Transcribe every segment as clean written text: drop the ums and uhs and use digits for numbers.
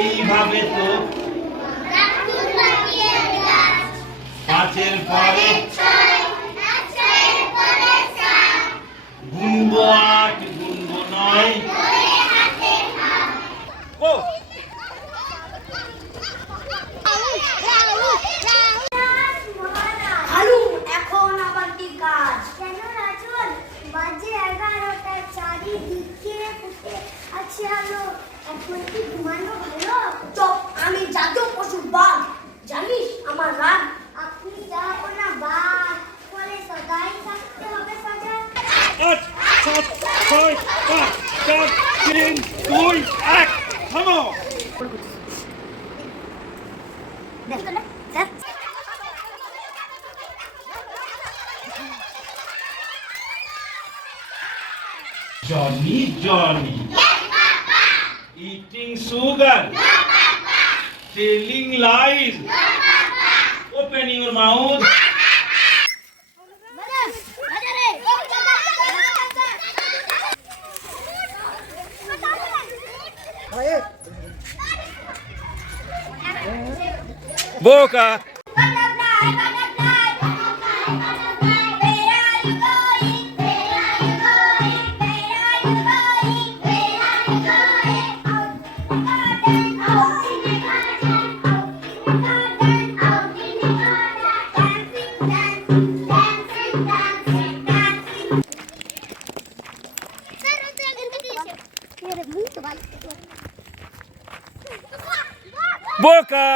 এইভাবে তো পাঁচের পরে গুনবো আট গুনবো নয় ও এখন আবার কি কাজ কেন রাজন বাজে 11টা চারিদিকে ফুটে আছে আলো এখন কি ঘুমানো ভালো চপ আমি জাতীয় পশু বাঘ জানিস আমার রাগ আপনি যাও না বাঘ বলে সদাই থাকতে হবে সজাগ 8 7 6 5 4 3 2 1 থামো Johnny, Johnny. Yes, Papa. Eating sugar. No, Papa. Telling lies. No, Papa. Open your mouth. Boca. Boca.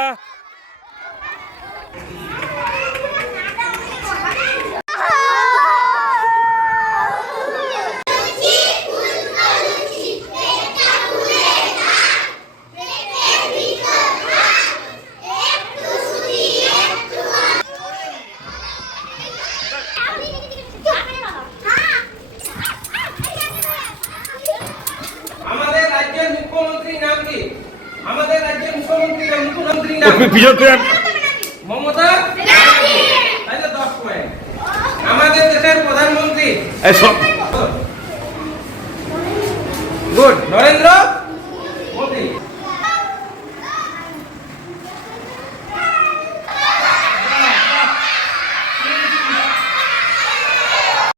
আমাদের রাজ্যের মুখ্যমন্ত্রীর নাম কি আমাদের রাজ্যের মুখ্যমন্ত্রীর নাম মমতা তাহলে 10 পয়েন্ট আমাদের দেশের প্রধানমন্ত্রী গুড নরেন্দ্র